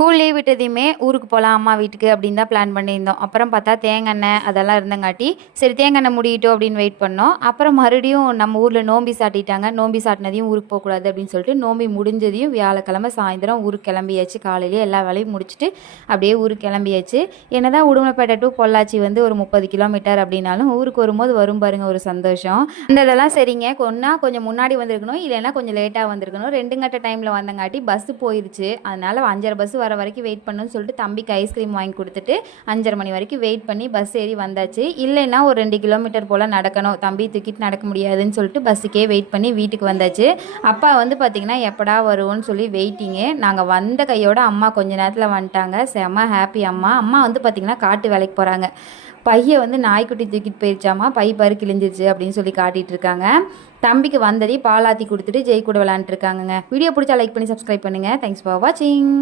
School leave விட்டதையுமே ஊருக்கு போகலாம் அம்மா வீட்டுக்கு அப்படின்னு தான் பிளான் பண்ணியிருந்தோம். அப்புறம் பார்த்தா தேங்காய் அதெல்லாம் இருந்தங்காட்டி சரி தேங்காய் முடியட்டும் அப்படின்னு வெயிட் பண்ணோம். அப்புறம் மறுபடியும் நம்ம ஊரில் நோம்பி சாட்டிட்டாங்க. நோம்பி சாட்டினதையும் ஊருக்கு போகக்கூடாது அப்படின்னு சொல்லிட்டு நோம்பி முடிஞ்சதையும் வியாழக்கிழமை சாயந்தரம் ஊருக்கு கிளம்பியாச்சு. காலையிலேயே எல்லா வேலையும் முடிச்சுட்டு அப்படியே ஊருக்கு கிளம்பியாச்சு. என்னதான் உடுமலைப்பேட்டை டு பொள்ளாச்சி வந்து ஒரு 30 கிலோமீட்டர் அப்படின்னாலும் ஊருக்கு வரும்போது வரும் பாருங்க ஒரு சந்தோஷம். அந்த இதெல்லாம் சரிங்க ஒன்றா கொஞ்சம் முன்னாடி வந்திருக்கணும், இல்லைன்னா கொஞ்சம் லேட்டாக வந்திருக்கணும். 2 கட்ட டைமில் வந்தங்காட்டி பஸ்ஸு போயிடுச்சு. அதனால் 5:30 பஸ் வர வரைக்கும் வெயிட் பண்ணணும்னு சொல்லிட்டு தம்பிக்கு ஐஸ்கிரீம் வாங்கி கொடுத்துட்டு 5:30 மணி வரைக்கும் வெயிட் பண்ணி பஸ் ஏறி வந்தாச்சு. இல்லைன்னா ஒரு 2 கிலோமீட்டர் போல் நடக்கணும், தம்பி தூக்கிட்டு நடக்க முடியாதுன்னு சொல்லிட்டு பஸ்ஸுக்கே வெயிட் பண்ணி வீட்டுக்கு வந்தாச்சு. அப்பா வந்து பார்த்திங்கன்னா எப்படா வருவோன்னு சொல்லி வெயிட்டிங்கு. நாங்கள் வந்த கையோட அம்மா கொஞ்ச நேரத்தில் வந்துட்டாங்க. செம்ம ஹாப்பி. அம்மா வந்து பார்த்திங்கன்னா காட்டு வேலைக்கு போகிறாங்க. பையை வந்து நாய்க்குட்டி தூக்கிட்டு போயிடுச்சாமா, பை பாரு கிழிஞ்சிருச்சு அப்படின்னு சொல்லி காட்டிகிட்டு இருக்காங்க. தம்பிக்கு வந்ததே பாலாத்தி கொடுத்துட்டு ஜெய் கூட விளாண்டுருக்காங்க. வீடியோ பிடிச்சா லைக் பண்ணி சப்ஸ்கிரைப் பண்ணுங்கள். தேங்க்ஸ் ஃபார் வாட்சிங்.